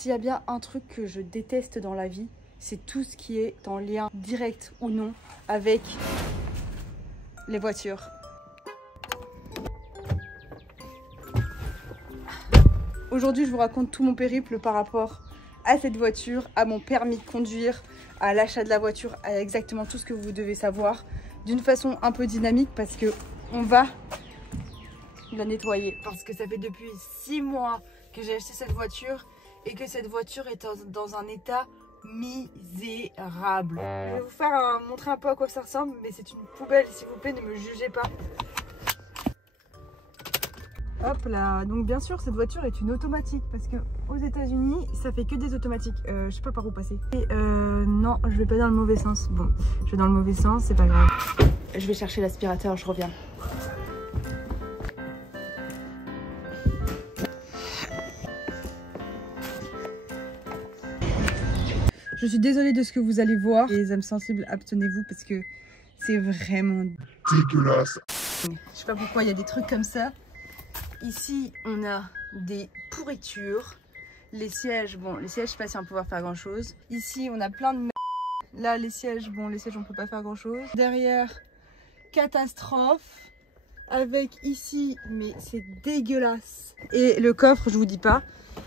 S'il y a bien un truc que je déteste dans la vie, c'est tout ce qui est en lien direct ou non avec les voitures. Aujourd'hui, je vous raconte tout mon périple par rapport à cette voiture, à mon permis de conduire, à l'achat de la voiture, à exactement tout ce que vous devez savoir, d'une façon un peu dynamique parce que on va la nettoyer. Parce que ça fait depuis 6 mois que j'ai acheté cette voiture et que cette voiture est dans un état misérable. Je vais vous montrer un peu à quoi ça ressemble, mais c'est une poubelle, s'il vous plaît, ne me jugez pas. Hop là, donc bien sûr cette voiture est une automatique parce que aux États-Unis ça fait que des automatiques. Je sais pas par où passer. Et non, je vais pas dans le mauvais sens. Bon, je vais dans le mauvais sens, c'est pas grave. Je vais chercher l'aspirateur, je reviens. Je suis désolée de ce que vous allez voir. Les âmes sensibles, abstenez-vous parce que c'est vraiment dégueulasse. Je sais pas pourquoi il y a des trucs comme ça. Ici, on a des pourritures. Les sièges, bon, les sièges, je sais pas si on va pouvoir faire grand chose. Ici, on a plein de merde. Là, les sièges, bon, les sièges, on peut pas faire grand chose. Derrière, catastrophe. Avec ici, mais c'est dégueulasse. Et le coffre, je vous dis pas.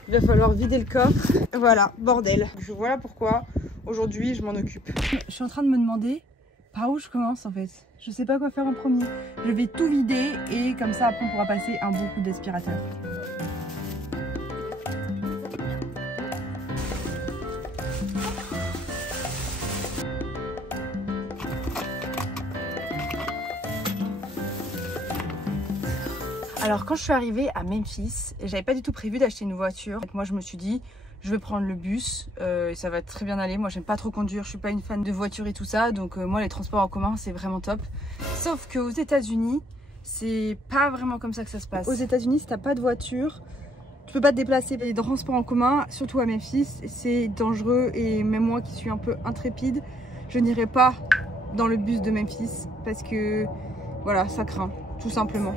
Il va falloir vider le coffre. Voilà, bordel. Voilà pourquoi aujourd'hui, je m'en occupe. Je suis en train de me demander par où je commence en fait. Je sais pas quoi faire en premier. Je vais tout vider et comme ça après on pourra passer un bon coup d'aspirateur. Alors quand je suis arrivée à Memphis, j'avais pas du tout prévu d'acheter une voiture. Moi je me suis dit je vais prendre le bus et ça va très bien aller. Moi j'aime pas trop conduire, je suis pas une fan de voiture et tout ça. Donc moi les transports en commun c'est vraiment top. Sauf qu'aux États-Unis c'est pas vraiment comme ça que ça se passe. Aux États-Unis si t'as pas de voiture, tu peux pas te déplacer. Les transports en commun, surtout à Memphis, c'est dangereux. Et même moi qui suis un peu intrépide, je n'irai pas dans le bus de Memphis parce que voilà, ça craint tout simplement.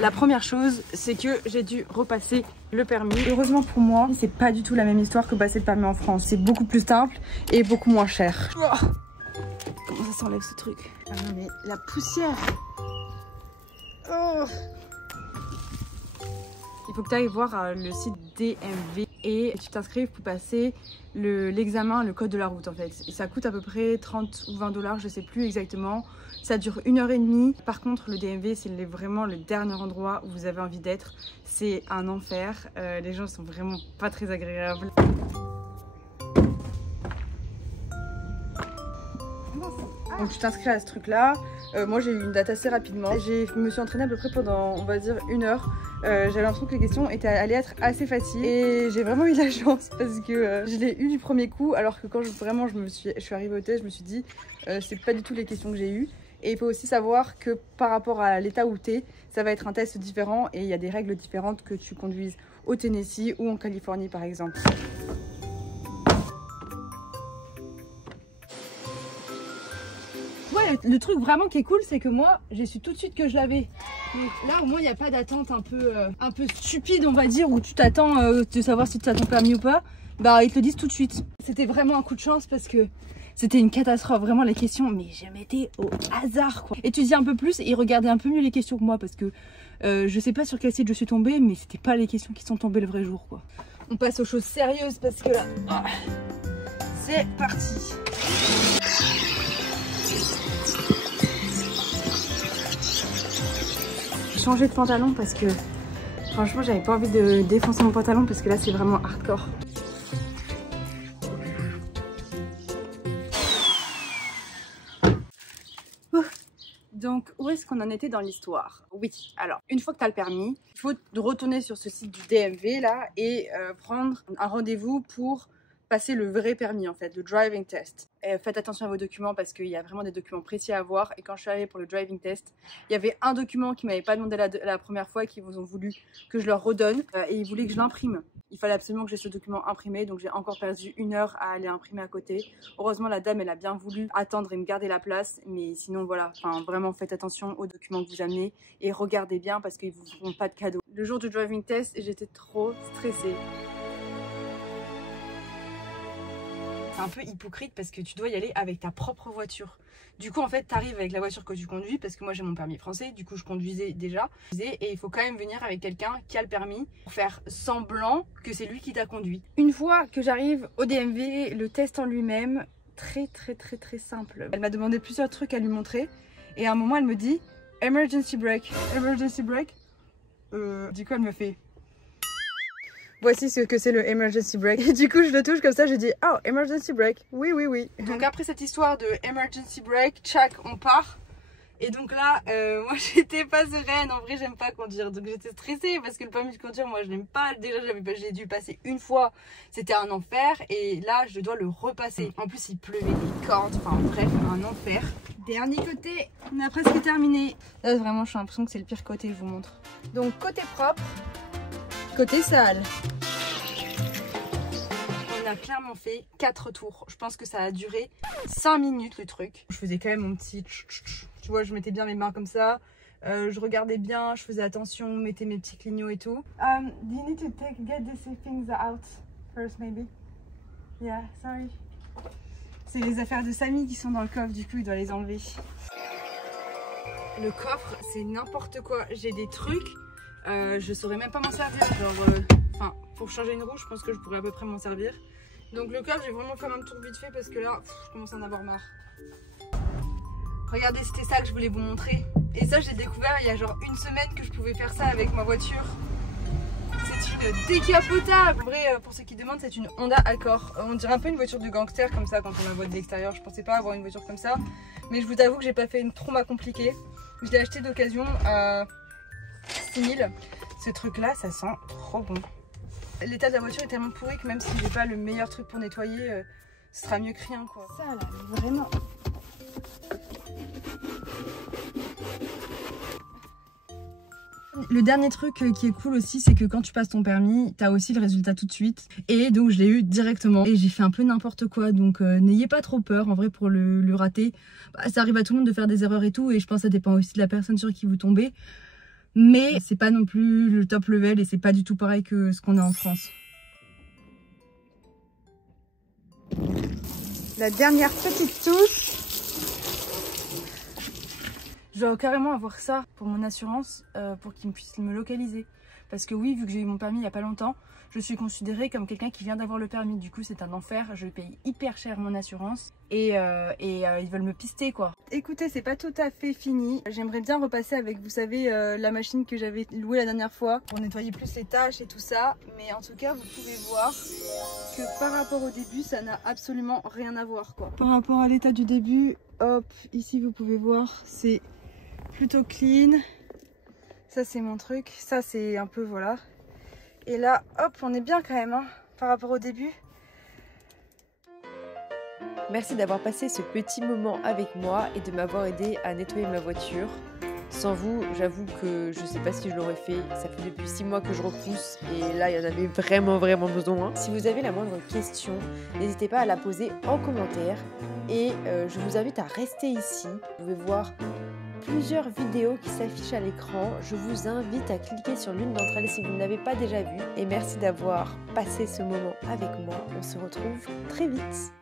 La première chose, c'est que j'ai dû repasser le permis. Heureusement pour moi, c'est pas du tout la même histoire que passer le permis en France. C'est beaucoup plus simple et beaucoup moins cher. Oh, comment ça s'enlève ce truc? Ah non mais la poussière. Oh. Il faut que tu ailles voir le site DMV et tu t'inscrives pour passer l'examen, le code de la route en fait. Et ça coûte à peu près 30 ou 20 $, je sais plus exactement. Ça dure 1h30. Par contre, le DMV, c'est vraiment le dernier endroit où vous avez envie d'être. C'est un enfer. Les gens sont vraiment pas très agréables. Donc tu t'inscris à ce truc là. Moi j'ai eu une date assez rapidement. Je me suis entraînée à peu près pendant on va dire 1 heure. J'avais l'impression que les questions allaient être assez faciles. Et j'ai vraiment eu la chance parce que je l'ai eu du premier coup. Alors que quand je suis arrivée au test, je me suis dit c'est pas du tout les questions que j'ai eues. Et il faut aussi savoir que par rapport à l'état où tu es, ça va être un test différent. Et il y a des règles différentes que tu conduises au Tennessee ou en Californie par exemple. Ouais, le truc vraiment qui est cool, c'est que moi, j'ai su tout de suite que je l'avais. Là, au moins, il n'y a pas d'attente un peu stupide, on va dire, où tu t'attends de savoir si tu as ton permis ou pas. Bah, ils te le disent tout de suite. C'était vraiment un coup de chance parce que c'était une catastrophe. Vraiment, les questions, mais je mettais au hasard, quoi. Étudier un peu plus et regarder un peu mieux les questions que moi parce que je sais pas sur quel site je suis tombée, mais c'était pas les questions qui sont tombées le vrai jour, quoi. On passe aux choses sérieuses parce que là, c'est parti. Changer de pantalon parce que franchement j'avais pas envie de défoncer mon pantalon parce que là c'est vraiment hardcore. Donc où est-ce qu'on en était dans l'histoire? Oui, alors une fois que tu as le permis, il faut retourner sur ce site du DMV là et prendre un rendez-vous pour passer le vrai permis en fait, le driving test. Et faites attention à vos documents parce qu'il y a vraiment des documents précis à avoir. Et quand je suis allée pour le driving test, il y avait un document qui m'avait pas demandé la première fois et qui vous ont voulu que je leur redonne et ils voulaient que je l'imprime. Il fallait absolument que j'ai ce document imprimé, donc j'ai encore perdu 1 heure à aller imprimer à côté. Heureusement la dame elle a bien voulu attendre et me garder la place, mais sinon voilà, enfin vraiment faites attention aux documents que vous amenez et regardez bien parce qu'ils vous feront pas de cadeau. Le jour du driving test, j'étais trop stressée. C'est un peu hypocrite parce que tu dois y aller avec ta propre voiture. Du coup en fait tu arrives avec la voiture que tu conduis parce que moi j'ai mon permis français, du coup je conduisais déjà et il faut quand même venir avec quelqu'un qui a le permis pour faire semblant que c'est lui qui t'a conduit. Une fois que j'arrive au DMV, le test en lui-même, très simple. Elle m'a demandé plusieurs trucs à lui montrer et à un moment elle me dit emergency brake, emergency brake. Du coup elle me fait voici ce que c'est le emergency brake. Et du coup, je le touche comme ça, je dis oh, emergency brake. Oui. Donc après cette histoire de emergency brake, tchac, on part. Et donc là, moi j'étais pas sereine. En vrai, j'aime pas conduire. Donc j'étais stressée parce que le permis de conduire, moi je l'aime pas. Déjà, j'ai dû le passer une fois. C'était un enfer. Et là, je dois le repasser. En plus, il pleuvait des cordes. Enfin bref, un enfer. Dernier côté, on a presque terminé. Là, vraiment, j'ai l'impression que c'est le pire côté, je vous montre. Donc côté propre, côté sale. On a clairement fait 4 tours. Je pense que ça a duré 5 minutes le truc. Je faisais quand même mon petit... Tu vois, je mettais bien mes mains comme ça. Je regardais bien, je faisais attention, mettais mes petits clignots et tout. Do you need to get these things out first maybe? Yeah, sorry. C'est les affaires de Samy qui sont dans le coffre, du coup il doit les enlever. Le coffre, c'est n'importe quoi. J'ai des trucs, je saurais même pas m'en servir. Genre, pour changer une roue, je pense que je pourrais à peu près m'en servir. Donc le coffre, je vais vraiment faire un tour vite fait parce que là, je commence à en avoir marre. Regardez, c'était ça que je voulais vous montrer. Et ça, j'ai découvert il y a genre 1 semaine que je pouvais faire ça avec ma voiture. C'est une décapotable. En vrai, pour ceux qui demandent, c'est une Honda Accord. On dirait un peu une voiture de gangster comme ça quand on la voit de l'extérieur. Je pensais pas avoir une voiture comme ça. Mais je vous avoue que j'ai pas fait une trauma compliquée. Je l'ai acheté d'occasion à 6 000. Ce truc là, ça sent trop bon. L'état de la voiture est tellement pourri que même si j'ai pas le meilleur truc pour nettoyer, ce sera mieux que rien quoi. Ça là, vraiment. Le dernier truc qui est cool aussi, c'est que quand tu passes ton permis, t'as aussi le résultat tout de suite. Et donc je l'ai eu directement. Et j'ai fait un peu n'importe quoi, donc n'ayez pas trop peur en vrai pour le rater. Bah, ça arrive à tout le monde de faire des erreurs et tout, et je pense que ça dépend aussi de la personne sur qui vous tombez. Mais c'est pas non plus le top level et c'est pas du tout pareil que ce qu'on a en France. La dernière petite touche. Je dois carrément avoir ça pour mon assurance pour qu'ils puissent me localiser. Parce que oui, vu que j'ai eu mon permis il n'y a pas longtemps, je suis considérée comme quelqu'un qui vient d'avoir le permis. Du coup, c'est un enfer. Je paye hyper cher mon assurance et ils veulent me pister quoi. Écoutez, c'est pas tout à fait fini. J'aimerais bien repasser avec, vous savez, la machine que j'avais louée la dernière fois pour nettoyer plus les tâches et tout ça. Mais en tout cas, vous pouvez voir que par rapport au début, ça n'a absolument rien à voir quoi. Par rapport à l'état du début, hop, ici vous pouvez voir, c'est plutôt clean. Ça c'est mon truc, ça c'est un peu voilà. Et là hop, on est bien quand même hein, par rapport au début. Merci d'avoir passé ce petit moment avec moi et de m'avoir aidé à nettoyer ma voiture. Sans vous, j'avoue que je sais pas si je l'aurais fait. Ça fait depuis 6 mois que je repousse et là il y en avait vraiment besoin. Si vous avez la moindre question, n'hésitez pas à la poser en commentaire et je vous invite à rester ici. Vous pouvez voir plusieurs vidéos qui s'affichent à l'écran. Je vous invite à cliquer sur l'une d'entre elles si vous ne l'avez pas déjà vue. Et merci d'avoir passé ce moment avec moi. On se retrouve très vite.